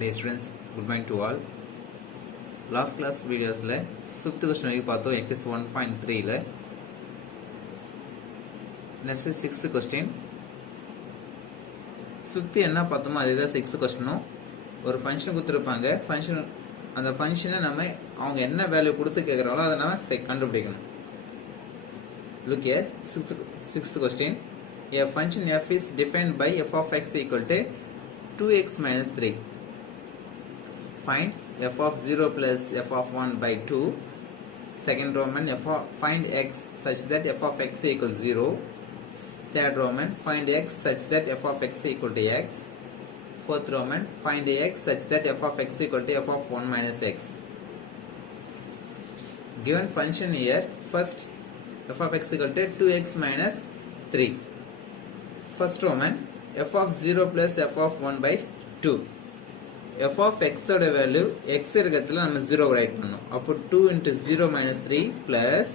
Dear students, good morning to all. Last class videos le 5th question வரைக்கும் பார்த்தோம் exercise 1.3 ல. Next 6th question. 5th என்ன பார்த்தோமோ அதுதான் 6th questionம். ஒரு ஃபங்க்ஷன் கொடுத்திருப்பாங்க. ஃபங்க்ஷன் அந்த ஃபங்க்ஷனை நம்ம அவங்க என்ன வேல்யூ கொடுத்து கேக்குறாங்களோ அதை நாம கண்டுபிடிக்கணும். Look here, 6th question. A function f is defined by f of x equal to 2x minus 3. Find f of 0 plus f of 1 by 2. Second Roman, find x such that f of x equals 0. Third Roman, find x such that f of x equal to x. Fourth Roman, find x such that f of x equal to f of 1 minus x. Given function here, first f of x equal to 2x minus 3. First Roman, f of 0 plus f of 1 by 2. f of x ஓட value x இருக்கிறதுல நம்ம 0 right பண்ணோம். அப்போ 2 into 0 minus 3 plus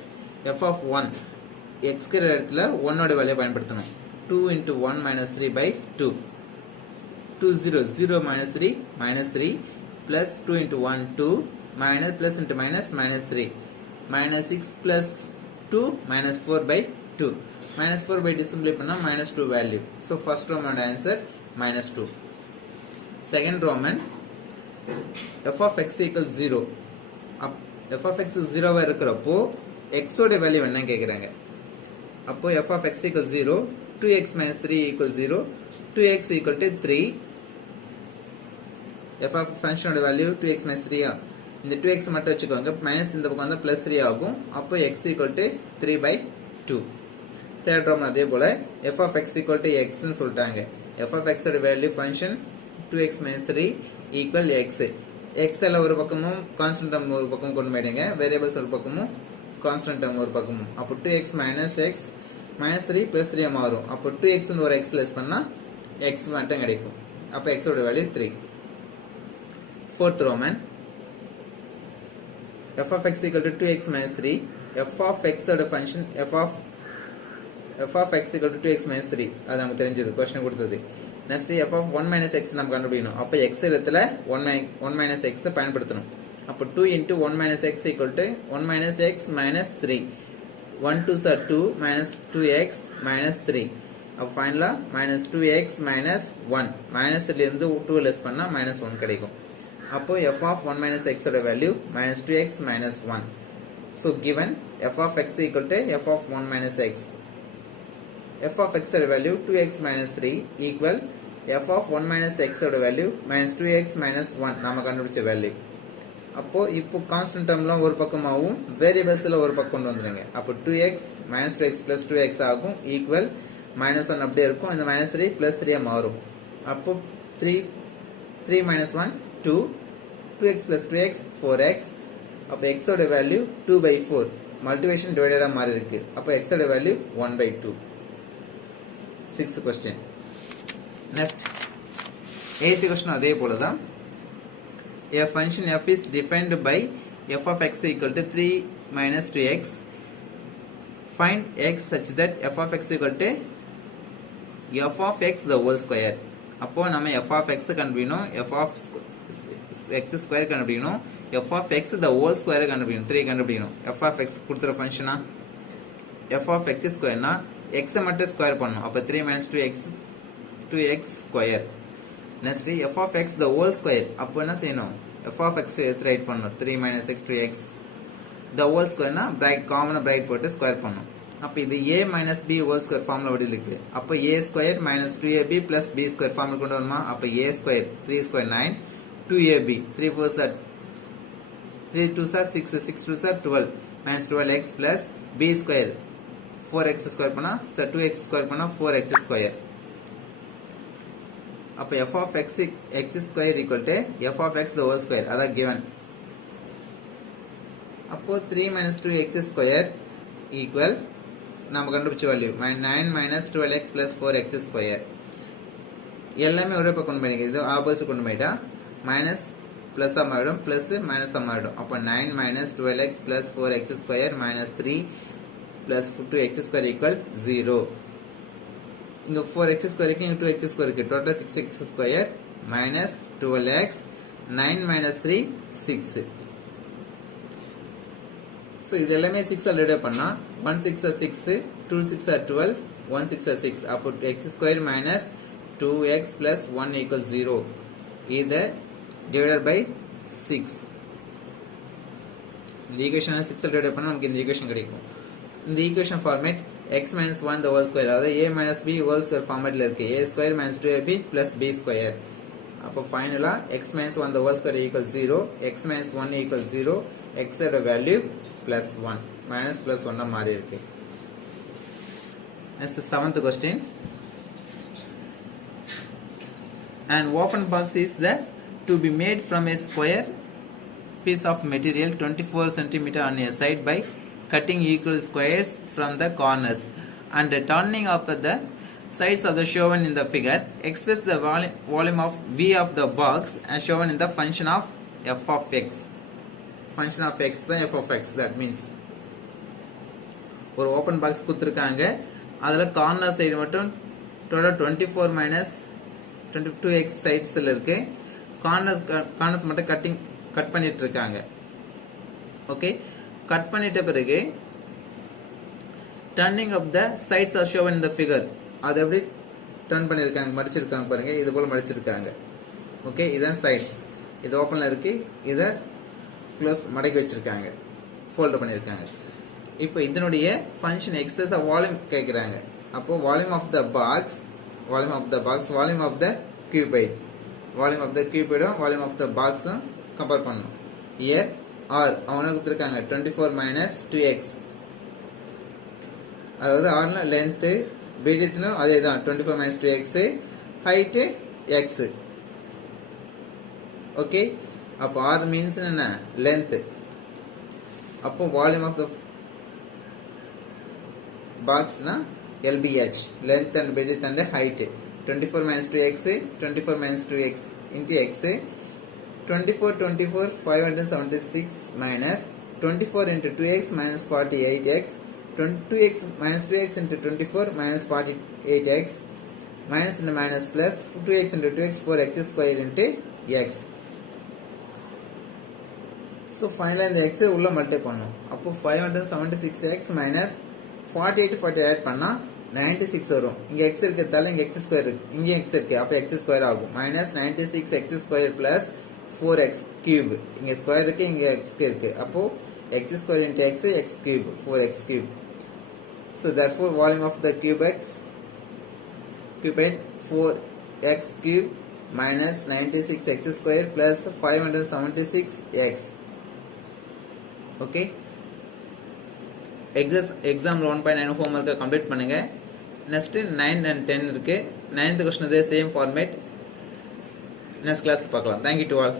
f of 1 x இருக்கிற இடத்துல 1 ஓட value பயன்படுத்தணும். 2 into 1 minus 3 by 2. 2 0 0 minus 3 minus 3 plus 2 into 1 2 minus plus into minus minus 3 minus 6 plus 2 minus 4 by 2. Minus 4 by simplify பண்ணா minus 2 value. So first Roman answer minus 2. Second Roman, f of x equals 0. f of x 0 வா இருக்கிறப்போ x ஓட value என்ன கேக்குறாங்க. அப்போ f of x equals 0, 2x minus 3 equals 0, 2x equal to 3. f of function ஓட value 2x minus 3 இந்த 2x மட்டும் வச்சுக்கோங்க, மைனஸ் இந்த பக்கம் வந்தா plus 3 ஆகும். அப்போ x equal to 3 by 2. Third Roman அதே போல f of x equal to x ன்னு சொல்லிட்டாங்க. f of x ஓட value function 2x minus 3 equal x. x எல்லாம் ஒரு பக்கமும் கான்ஸ்டன்ட் டேர்ம் ஒரு பக்கம் கொண்டு போயிடுங்க, வேரியபிள்ஸ் ஒரு பக்கமும் கான்ஸ்டன்ட் டேர்ம் ஒரு பக்கமும். அப்போ 2x minus x minus 3 plus 3 மாறும். அப்போ 2x ன்னு ஒரு x லெஸ் பண்ணா x மட்டும் கிடைக்கும். அப்போ x ஓட value 3. Fourth Roman, f of x equal to 2x minus 3. f of x ஓட function f of x equal to 2x minus 3 அது நமக்கு தெரிஞ்சது, क्वेश्चन கொடுத்தது. Next f of 1 minus x நம்ம கண்டுபிடிக்கணும். அப்ப x இடத்துல 1 minus x பயன்படுத்தணும். அப்ப 2 into 1 minus x equal to 1 minus x minus 3. 1 2s are 2 minus 2x minus 3. அப்ப ஃபைனலா minus 2x minus 1. minus ல இருந்து 2 லெஸ் பண்ணா minus 1 கிடைக்கும். அப்போ f of 1 minus x ஓட value minus 2x minus 1. So given f of x equal to f of 1 minus x. f of x ஓட value 2x minus 3 equal f of 1 minus x ஓட value minus 2x minus 1 நாம கண்டுபிடிச்ச value. அப்போ இப்போ constant டேர்ம்லாம் ஒரு பக்கமாவும் வேரியபிள்ஸ்ல ஒரு பக்கம் கொண்டு வந்துருங்க. அப்போ 2x minus 2x plus 2x ஆகும் equal minus 1 அப்படியே இருக்கும். இந்த minus 3 plus 3 மாறும். அப்போ 3 minus 1 2, 2x plus 2x 4x. அப்போ x ஓட வேல்யூ 2 by 4. மல்டிபிளிகேஷன் டிவைடடா மாறி இருக்கு. அப்போ x ஓட value 1 by 2. Sixth question. Next, eighth question அதே போலதான். A function f is defined by f of x equal to 3 minus 2x. Find x such that f of x equal to f of x the whole square. அப்போ நம்ம f of x கண்டுபிடிக்கணும், f of x square கண்டுபிடிக்கணும், f of x the whole square கண்டுபிடிக்கணும், 3 கண்டுபிடிக்கணும். f of x கொடுத்துற ஃபங்க்ஷனா f of x square னா x மட்டும் square பண்ணனும். அப்ப 3 minus 2x square. Next f of x the whole square. அப்ப என்ன செய்யணும், f of x எடுத்து ரைட் பண்ணனும். 3 minus x 2x the whole square னா பிரைட் காமனா பிரைட் போட்டு ஸ்கொயர் பண்ணனும். அப்ப இது a minus b whole square formula வடில இருக்கு. அப்ப a square minus 2ab plus b square formula கொண்டு வரணுமா. அப்ப a square 3 square 9, 2ab 3 4s are 3 2s are 6, 6 2s are 12 minus 12x plus b square 4x square பண்ணா 2x square பண்ணா 4x square. அப்ப f of x square equal to f of x the whole square அதான் given. அப்போ 3 minus 2x square equal நாம கண்டுபிடிச்ச value 9 minus 12x plus 4x square. எல்லாமே ஒரே பக்கம் கொண்டு போயிடுங்க, இது ஆப்போசிட் கொண்டு போயிட்டா மைனஸ் பிளஸ் ஆ மாறிடும், பிளஸ் மைனஸ் ஆ மாறிடும். அப்போ 9 minus 12x plus 4x square minus 3 plus 2x square equal 0. இங்க 4x square இருக்கு, இங்க 2x square இருக்கு. Total 6x square minus 12x 9 minus 3 6. So இது எல்லாமே 6 ஆல் டிவைட் பண்ணா 1 6 are 6, 2 6 are 12, 1 6 are 6. அப்போ x square minus 2x plus 1 equals 0. இதை divided by 6. இந்த ஈக்குவேஷனை 6 ஆல் டிவைட் பண்ணா நமக்கு இந்த ஈக்குவேஷன் கிடைக்கும். இந்த equation format x minus 1 the whole square, அதாவது a minus b whole square ஃபார்மேட்ல இருக்கு. a square minus 2ab plus b square. அப்போ ஃபைனலா x minus 1 the whole square equals 0, x minus 1 equals 0, x ஓட வேல்யூ plus 1, minus plus 1 மாறி இருக்கு. Next, 7th question. An open box is to be made from a square piece of material 24 cm on a side by cutting equal squares from the corners and turning up the sides of the shown in the figure. Express the volume of V of the box as shown in the function of f of x. Function of x the f of x, that means ஒரு open box கொடுத்திருக்காங்க. அதுல corner side மட்டும் total 24 minus 22x சைட்ஸ்ல இருக்கு. Corners மட்டும் cut பண்ணிட்டு இருக்காங்க. Okay, cut பண்ணிட்ட பிறகு turning off the sides are shown in the figure. அது எப்படி டர்ன் பண்ணிருக்காங்க, மடிச்சிருக்காங்க பாருங்க, இது போல மடிச்சிருக்காங்க. ஓகே, இதான் சைட்ஸ். இது ஓபன்ல இருக்கு, இத க்ளோஸ் மடக்கி வச்சிருக்காங்க, ஃபோல்ட் பண்ணிருக்காங்க. இப்போ இதனுடைய ஃபங்க்ஷன் எக்ஸ்பிரஸ் தி வால்யூம் கேக்குறாங்க. அப்போ volume of the box, volume of the cuboid, volume of the கியூபாய்டும் வால்யூம் ஆஃப் த பாக்ஸும் கம்பேர் பண்ணணும். இயர் ஆர் அவனுக்கு கொடுத்துருக்காங்க 24 minus 2x, அதாவது ஆர்னா லென்த், பீடியத்திலும் அதே தான் 24 minus 2x, height x. Okay, அப்போ ஆர் மீன்ஸ் என்ன, லென்த். அப்போ வால்யூம் ஆஃப் த பாக்ஸ்னா LBH, length and width and height. 24 minus 2x, 24 minus 2x into x. 24 576 minus 24 into 2x minus 48x. 2x minus 2x into 24 minus 48x. Minus into minus plus 2x into 2x 4x square into x. So finally இந்த x உள்ள multiply பண்ணனும். அப்போ 576x minus 48 add பண்ணா 96 வரும். இங்க x இருக்கிறதால இங்க x square இருக்கு, இங்க x இருக்கு, அப்ப x ஸ்கொயர் ஆகும். minus 96x square plus 4x cube. இங்க ஸ்கொயர் இருக்கு, இங்க x இருக்கு, அப்போ x square into x, x cube, 4x cube. So therefore volume of the cuboid 4x cube minus 96x square plus 576x. Okay, exam 1.9 homework complete பண்ணுங்க. next 9 and 10 இருக்கு. 9th question இதே same format. next class பார்க்கலாம். Thank you to all.